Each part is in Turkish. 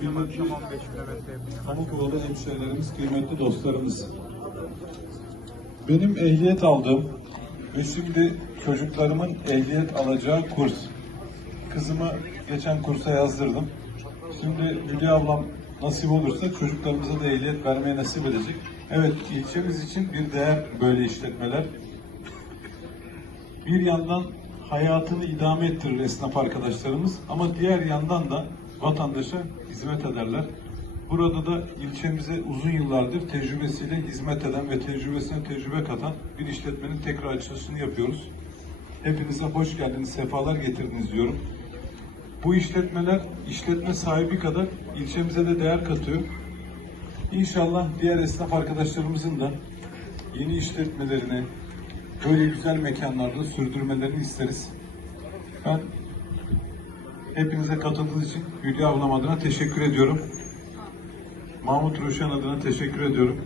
Kıymetli Pamukova'da hemşehrilerimiz, kıymetli dostlarımız. Benim ehliyet aldığım ve şimdi çocuklarımın ehliyet alacağı kurs. Kızımı geçen kursa yazdırdım. Şimdi Hülya ablam nasip olursa çocuklarımıza da ehliyet vermeye nasip edecek. Evet ilçemiz için bir değer böyle işletmeler. Bir yandan hayatını idame ettirir esnaf arkadaşlarımız ama diğer yandan da vatandaşa hizmet ederler. Burada da ilçemize uzun yıllardır tecrübesiyle hizmet eden ve tecrübesine tecrübe katan bir işletmenin tekrar açılışını yapıyoruz. Hepinize hoş geldiniz, sefalar getirdiniz diyorum. Bu işletmeler işletme sahibi kadar ilçemize de değer katıyor. İnşallah diğer esnaf arkadaşlarımızın da yeni işletmelerini böyle güzel mekanlarda sürdürmelerini isteriz. Ben hepinize katıldığınız için Hülya ablam adına teşekkür ediyorum. Mahmut Ruşen adına teşekkür ediyorum.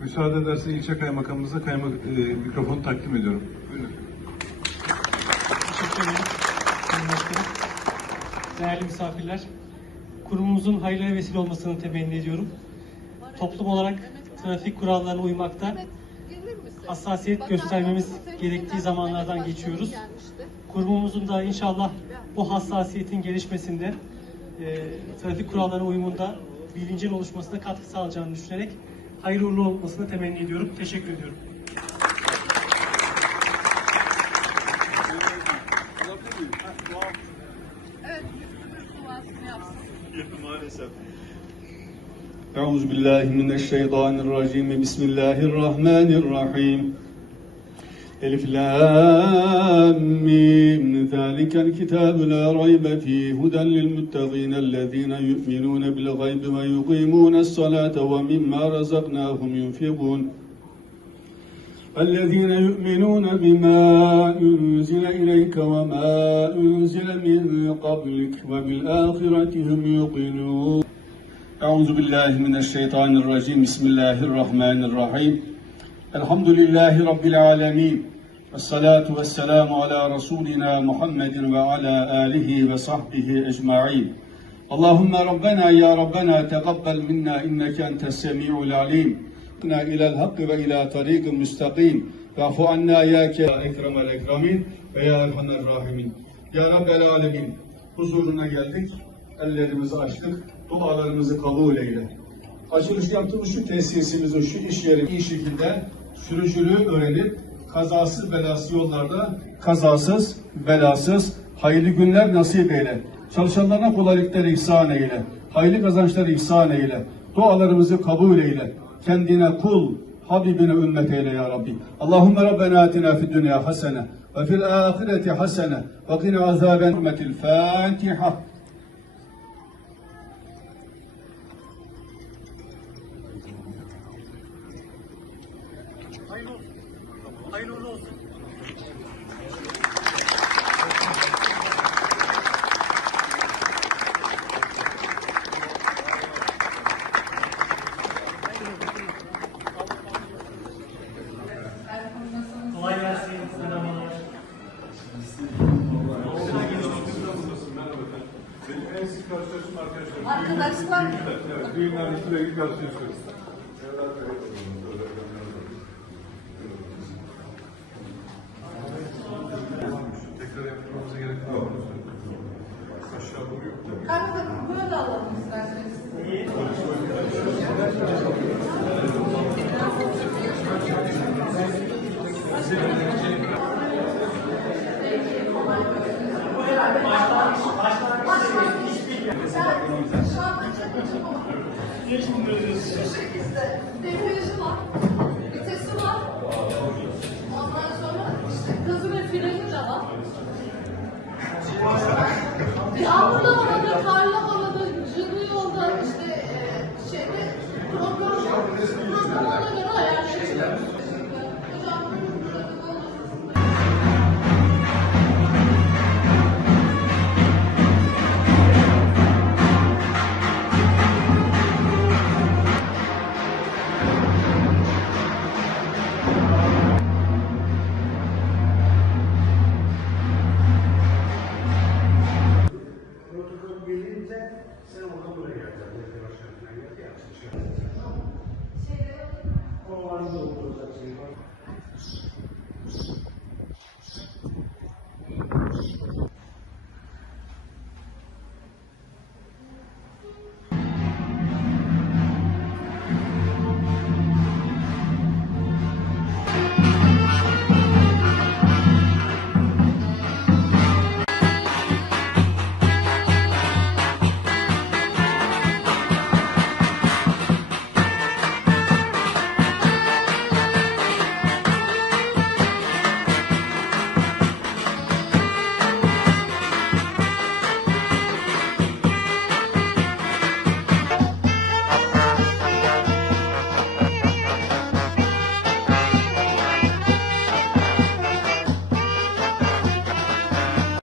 Müsaade ederse ilçe kaymakamımıza kaymak, e, mikrofonu takdim ediyorum. Buyurun. Teşekkür ederim. Değerli misafirler, kurumumuzun hayırlara vesile olmasını temenni ediyorum. Toplum olarak trafik kurallarına uymakta hassasiyet göstermemiz gerektiği zamanlardan geçiyoruz. Kurumumuzun da inşallah bu hassasiyetin gelişmesinde, e, trafik kurallarına uyumunda bilincin oluşmasına katkı sağlayacağını düşünerek hayırlı uğurlu olmasını temenni ediyorum. Teşekkür ediyorum. أعوذ بالله من الشيطان الرجيم. بسم الله الرحمن الرحيم. ألف لام ذلك الكتاب لا ريب فيه. هدى للمتقين الذين يؤمنون بالغيب ويقيمون الصلاة ومما رزقناهم ينفقون. الذين يؤمنون بما أنزل إليك وما أنزل من قبلك وبالآخرة هم يوقنون. أعوذ بالله من الشيطان الرجيم بسم الله الرحمن الرحيم الحمد لله رب العالمين والصلاة والسلام على رسولنا محمد وعلى آله وصحبه أجمعين اللهم ربنا يا ربنا تقبل منا إنك أنت السميع العليم إلى الحق وإلى طريق مستقيم واعف عنا يا أكرم الأكرمين ويا أرحم الراحمين Ya Rabbel Alemin huzuruna geldik, ellerimizi açtık, dualarımızı kabul eyle. Açılış yaptığımız şu tesisimizin, şu iş yeri iyi şekilde sürücülüğü öğrenip kazasız belasız yollarda kazasız belasız hayırlı günler nasip eyle. Çalışanlarına kolaylıkları ihsan eyle. Hayırlı kazançları ihsan eyle. Dualarımızı kabul eyle. Kendine kul, Habibine ümmet eyle ya Rabbi. Allahümme Rabbena atina fid dünya hasene ve fil ahireti hasene ve qina azaben hürmetil Fatiha. Kolay gelsin. Merhabalar. Benim en sık karşılaştığım arkadaşlarım. Arkadaşlar. Düğünlerde sürekli karşılaşıyoruz. Tekrar Six.